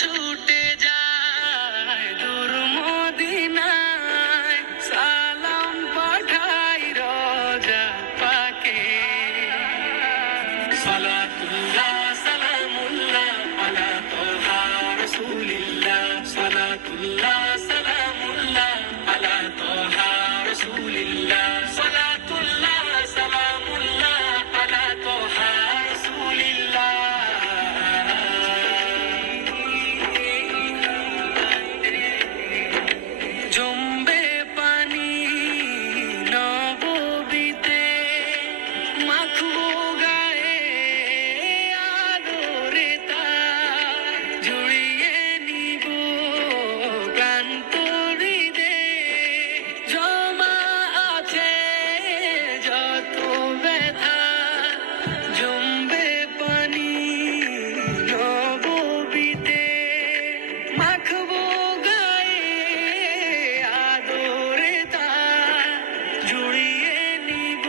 ছুটে যায় দূর মদিনায়, সালাম পাঠাই রোজা পাকে। সালাতুল্লাহ সালামুল্লাহ আলা তোহা রাসূলিল্লাহ, সালাতুল্লাহ সালামুল্লাহ আলা তোহা রাসূলিল্লাহ, সালাতুল্লাহ সালামুল্লাহ আলা তোহা রাসূলিল্লাহ। জমবে পানি নববীতে, মাখবো গায়ে আদরে তার, জড়িয়ে নিব ক্লান্ত হৃদয়ে, জমা আছে যত ব্যথা। জমবে পানি নববীতে, মাখবো গায়ে আদরে তার, জড়িয়ে নিব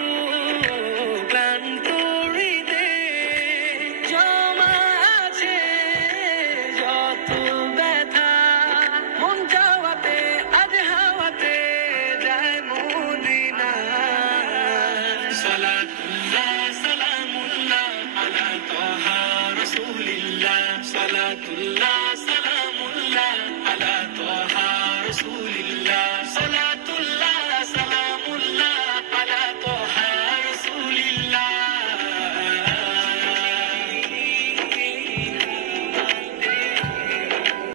ক্লান্ত হৃদয়ে, জমা আছে যত ব্যথা। মন চাওয়াতে আজ হাওয়াতে যায় মদিনা। সালাতুল্লাহ